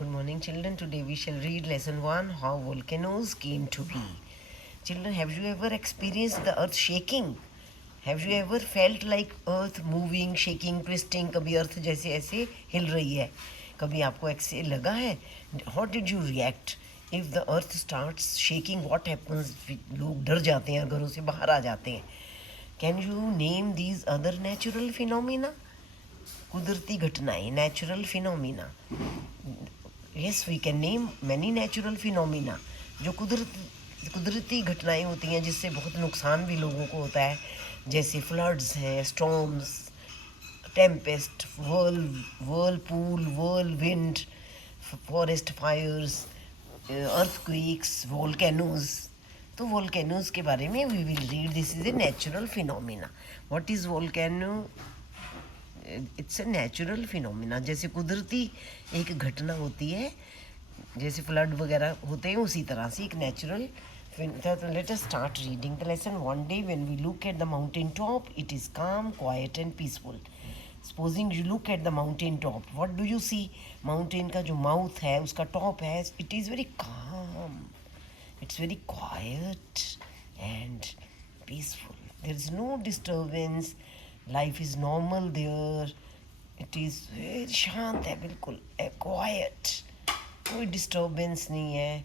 Good morning, children. Today we shall read lesson 1, How Volcanoes Came to Be. Children, have you ever experienced the earth shaking? Have you ever felt like earth moving, shaking, twisting? कभी अर्थ जैसे ऐसे हिल रही है, कभी आपको ऐसे लगा है? How did you react? If the earth starts shaking, what happens? लोग डर जाते हैं, घरों से बाहर आ जाते हैं. Can you name these other natural phenomena? कुदरती घटनाएं, natural phenomena. Yes, we can name many natural phenomena जो कुदरती घटनाएं होती हैं जिससे बहुत नुकसान भी लोगों को होता है, जैसे फ्लड्स हैं, storms, tempest, whirlpool, whirlwind, forest fires, earthquakes, volcanoes. तो वोल्केनोज के बारे में we will read. This is a natural phenomena. What is volcano? It's a natural phenomena. जैसे कुदरती एक घटना होती है, जैसे फ्लड वगैरह होते हैं, उसी तरह से एक natural. Let us start reading the lesson. One day when we look at the mountain top, it is calm, quiet and peaceful. Supposing you look at the mountain top, what do you see? Mountain का जो mouth है, उसका top है, it is very calm. It's very quiet and peaceful. There is no disturbance. Life is normal there. It is very शांत है, बिल्कुल quiet. कोई disturbance नहीं है,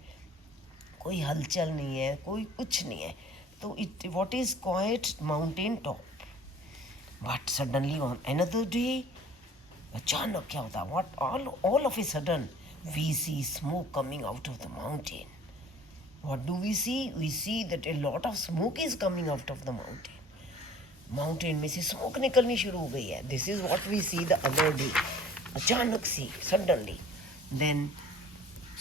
कोई हलचल नहीं है, कोई कुछ नहीं है. तो it what is quite mountain top. But suddenly on another day, अचानक क्या होता है? What all of a sudden we see smoke coming out of the mountain. What do we see? We see that a lot of smoke is coming out of the mountain. Mountain में से smoke निकलनी शुरू हो गई है. This is what we see the other day. अचानक से, suddenly. Then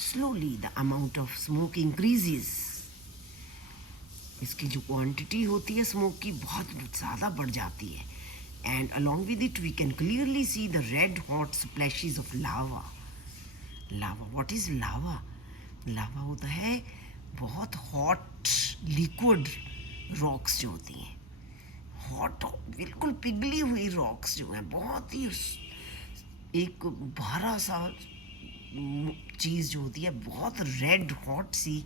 slowly the amount of smoke increases. इसकी जो क्वांटिटी होती है स्मोक की, बहुत ज़्यादा बढ़ जाती है. And along with it we can clearly see the red hot splashes of lava. Lava, what is lava? Lava होता है बहुत hot liquid rocks जो होती हैं. hot, बिल्कुल पिघली हुई rocks जो हैं, बहुत ही एक भारा सा चीज़ जो होती है, बहुत रेड हॉट सी,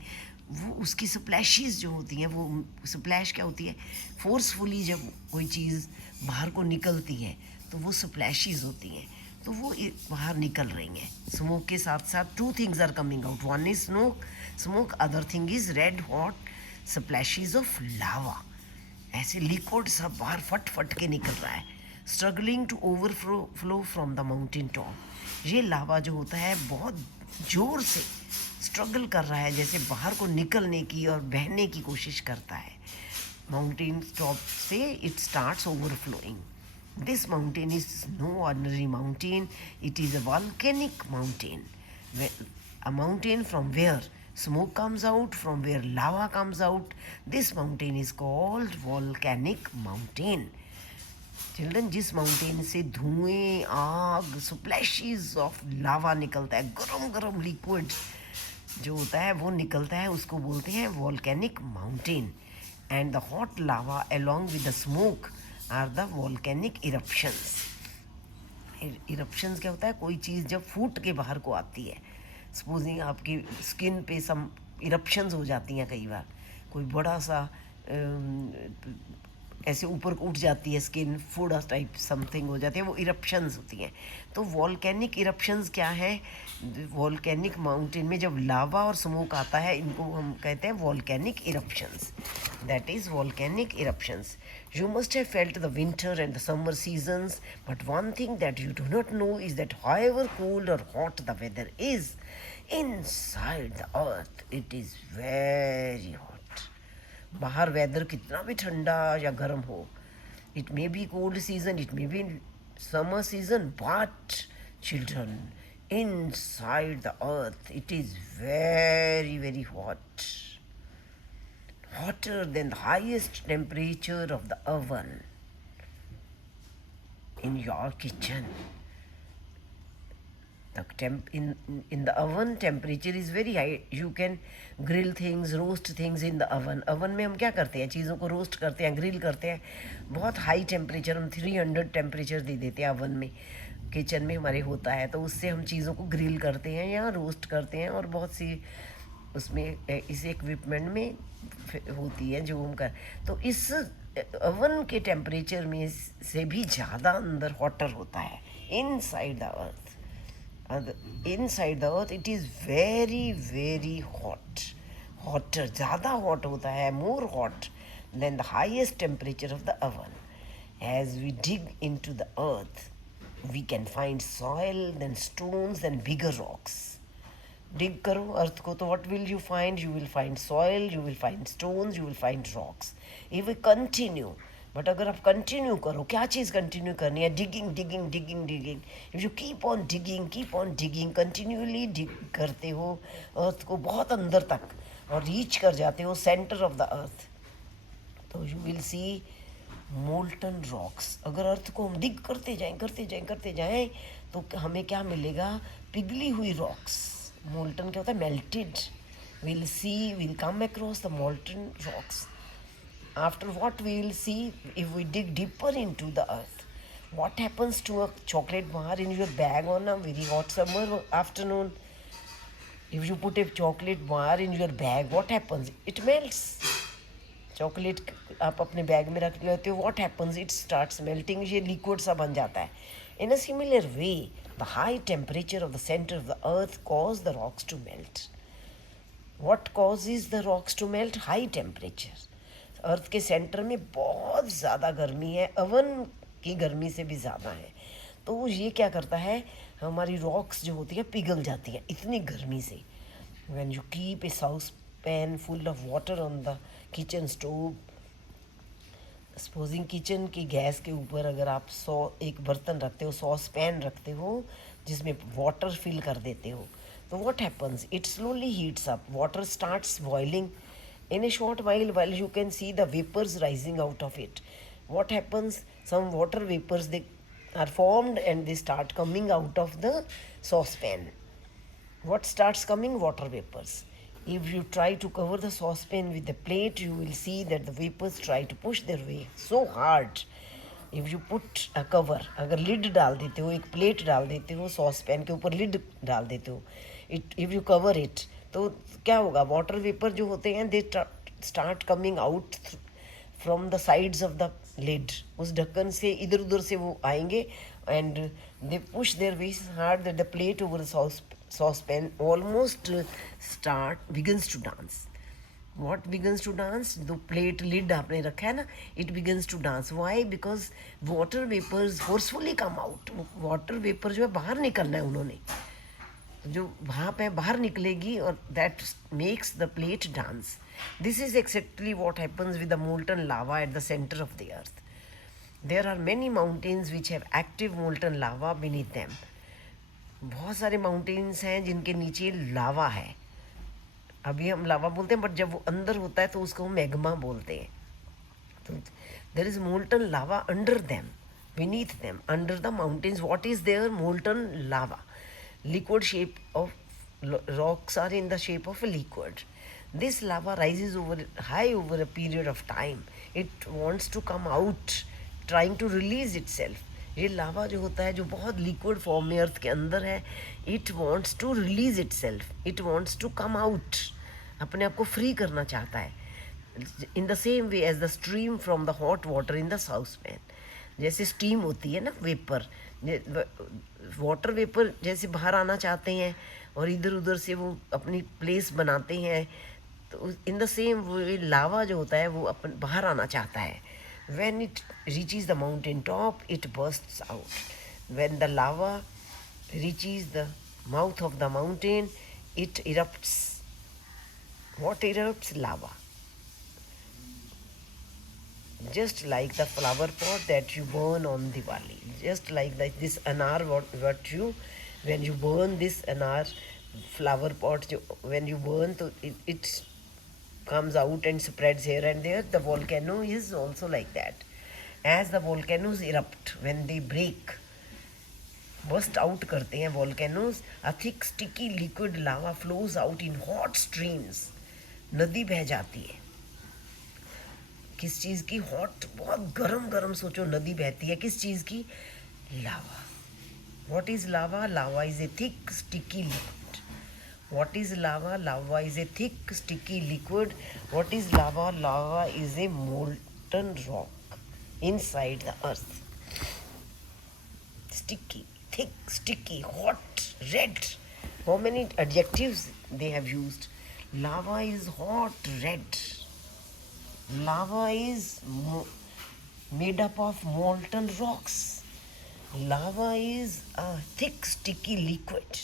वो उसकी स्प्लैशेस जो होती हैं, वो स्प्लैश क्या होती है? फोर्सफुली जब कोई चीज़ बाहर को निकलती है तो वो स्प्लैशेस होती हैं. तो वो बाहर निकल रही हैं. स्मोक के साथ साथ two things are coming out. One is smoke, other thing is red hot splashes of lava. ऐसे लिक्विड सब बाहर फट फट के निकल रहा है. Struggling to overflow from the mountain top. ये लावा जो होता है बहुत ज़ोर से स्ट्रगल कर रहा है, जैसे बाहर को निकलने की और बहने की कोशिश करता है. माउंटेन टॉप से it starts overflowing. This mountain is no ordinary mountain. It is a volcanic mountain. A mountain from where smoke comes out, from where lava comes out. This mountain is called volcanic mountain. Children, जिस mountain से धुएं, आग, splashes of लावा निकलता है, गरम गरम liquid जो होता है वो निकलता है, उसको बोलते हैं volcanic mountain. And the hot lava along with the smoke are the volcanic eruptions. Eruptions क्या होता है? कोई चीज़ जब फूट के बाहर को आती है. सपोजिंग आपकी स्किन पे सम इरप्शंस हो जाती हैं कई बार. कोई बड़ा सा ऐसे ऊपर उठ जाती है स्किन, फोड़ा टाइप समथिंग हो जाती है, वो इरप्शंस होती हैं. तो वॉल्केनिक इरप्शंस क्या है? वॉल्केनिक माउंटेन में जब लावा और स्मोक आता है, इनको हम कहते हैं volcanic eruptions. That is volcanic eruptions. You must have felt the winter and the summer seasons, but one thing that you do not know is that however cold or hot the weather is, inside the earth it is very hot. बाहर weather कितना भी ठंडा या गर्म हो, it may be cold season, it may be summer season, but children, inside the earth it is very very hot. Hotter than the highest temperature of the oven in your kitchen. In the oven temperature is very high. You can grill things, roast things in the oven. oven में हम क्या करते हैं? चीज़ों को roast करते हैं, grill करते हैं. बहुत हाई टेम्परेचर, हम 300 टेम्परेचर दे देते हैं oven में. किचन में हमारे होता है, तो उससे हम चीज़ों को ग्रिल करते हैं या रोस्ट करते हैं, और बहुत सी उसमें इस इक्विपमेंट में होती है जो हम कर। तो इस ओवन के टेम्परेचर में से भी ज़्यादा अंदर हॉटर होता है inside the earth. Inside the earth it is very very hot, hotter, ज़्यादा हॉट होता है, more hot than the highest temperature of the oven. As we dig into the earth, we can find soil, then stones, then bigger rocks. Dig करो अर्थ को, तो what will you find? You will find soil, you will find stones, you will find rocks. If we continue, but अगर आप continue करो, क्या चीज़ continue करनी है? Digging digging digging digging. If you keep on digging, continuously dig करते हो अर्थ को बहुत अंदर तक और रीच कर जाते हो सेंटर ऑफ द अर्थ, तो you will see molten rocks. अगर अर्थ को हम डिग करते जाएं तो हमें क्या मिलेगा? पिघली हुई रॉक्स। मोल्टन क्या होता है? Melted. Will come across the molten rocks. After what we will see, if we dig deeper into the earth, what happens to a chocolate bar in your bag on a very hot summer afternoon? If you put a chocolate bar in your bag, what happens? It melts. Chocolate आप अपने bag में रख लेते हो, what happens? It starts melting, ये liquid सा बन जाता है. In a similar way the high temperature of the centre of the earth cause the rocks to melt. What causes the rocks to melt? High temperature. Earth के centre में बहुत ज़्यादा गर्मी है, अवन की गर्मी से भी ज़्यादा है. तो ये क्या करता है, हमारी रॉक्स जो होती है पिघल जाती है इतनी गर्मी से. When you keep a sauce pan full of water on the kitchen stove, supposing kitchen की गैस के ऊपर अगर आप एक बर्तन रखते हो, सॉस पैन रखते हो जिसमें वाटर फिल कर देते हो, तो what happens? It slowly heats up, water starts boiling. In a short while you can see the vapors rising out of it. What happens? Some water vapors, they are formed and they start coming out of the saucepan. What starts coming? Water vapors. If you try to cover the saucepan with the plate, you will see that the vapors try to push their way so hard. If you put a cover, अगर lid डाल देते हो, एक plate डाल देते हो, saucepan के ऊपर lid डाल देते हो, if you cover it, तो क्या होगा? वाटर वेपर जो होते हैं they start coming out from the sides of the lid. उस ढक्कन से इधर उधर से वो आएंगे and they push their way hard that the plate over the saucepan almost begins to dance. What begins to dance? दो प्लेट लिड आपने रखा है ना, it begins to dance. Why? Because water vapours forcefully come out. Water vapour जो है बाहर निकलना है, उन्होंने जो वहाँ पे बाहर निकलेगी और that makes the plate dance. This is exactly what happens with the molten lava at the centre of the earth. There are many mountains which have active molten lava beneath them. बहुत सारे mountains हैं जिनके नीचे लावा है. अभी हम लावा बोलते हैं, बट जब वो अंदर होता है तो उसको हम मैग्मा बोलते हैं. तो there is molten lava under them, beneath them, under the mountains. What is there? Molten lava. Liquid shape of rocks are in the shape of a liquid. This lava rises high over a period of time. It wants to come out, trying to release itself. ये lava जो होता है, जो बहुत liquid form में अर्थ के अंदर है, it wants to release itself, it wants to come out, अपने आप को फ्री करना चाहता है. In the same way as the stream from the hot water in the saucepan. जैसे स्टीम होती है ना, वेपर, वाटर वेपर जैसे बाहर आना चाहते हैं और इधर उधर से वो अपनी प्लेस बनाते हैं, तो इन द सेम वे लावा जो होता है वो अपन बाहर आना चाहता है. When it reaches the mountain top it bursts out. When the lava reaches the mouth of the mountain it erupts. What erupts? Lava. Just like the flower pot that you burn on Diwali, just like this anar, what you, when you burn this anar flower pot, when you burn, so it comes out and spreads here and there. The volcano is also like that. As the volcanoes erupt, when they break, burst out करते हैं volcanoes, a thick sticky liquid lava flows out in hot streams. नदी बह जाती है. किस चीज़ की? Hot, बहुत गरम गरम. सोचो नदी बहती है किस चीज़ की? लावा. What is lava? Lava is a thick, sticky liquid. What is lava? Lava is a thick, sticky liquid. What is lava? Lava is a molten rock inside the earth. Sticky, thick, sticky, hot, red. How many adjectives they have used? Lava is hot, red. Lava is made up of molten rocks. Lava is a thick, sticky liquid.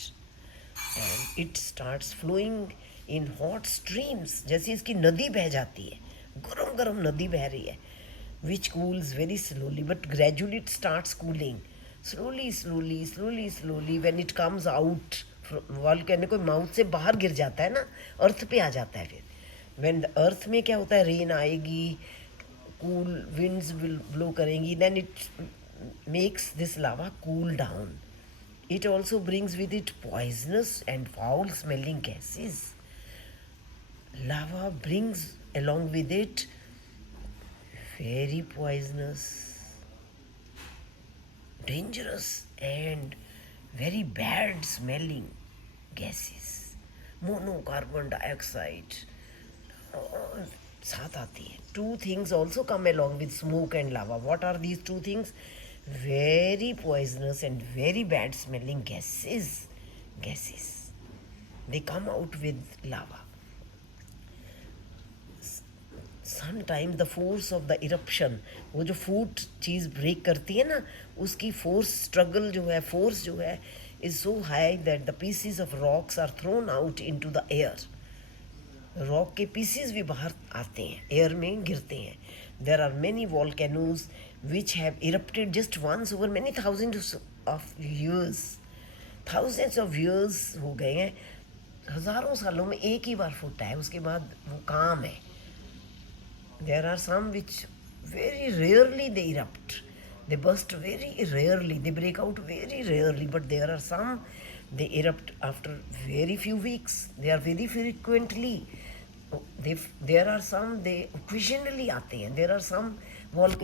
And it starts flowing in hot streams. जैसे इसकी नदी बह जाती है, गरम गरम नदी बह रही है, which cools very slowly, but gradually it starts cooling. Slowly, slowly, slowly, slowly, when it comes out, volcano को माउथ से बाहर गिर जाता है ना, अर्थ पे आ जाता है फिर. When the अर्थ में क्या होता है, रेन आएगी, कूल विंड्स विल ब्लो करेंगी, then it makes this lava cool down. It also brings with it poisonous and foul smelling gases. Lava brings along with it very poisonous, dangerous and very bad smelling gases. Mono carbon dioxide साथ आती है. Two things also come along with smoke and lava. What are these two things? Very poisonous and very bad smelling gases. They come out with lava. Sometimes the force of the eruption, वो जो फूट चीज़ break करती है ना, उसकी force struggle जो है, force जो है, is so high that the pieces of rocks are thrown out into the air. Rock के पीसीज भी बाहर आते हैं, एयर में गिरते हैं. There are many volcanoes which have erupted just once over many thousands of years. Thousands of years हो गए हैं, हज़ारों सालों में एक ही बार फूटा है, उसके बाद वो काम है. There are some which very rarely they erupt, they burst very rarely, they break out very rarely, but there are some they erupt after very few weeks, they are very frequently. There are some they occasionally आते हैं. There are some volcanoes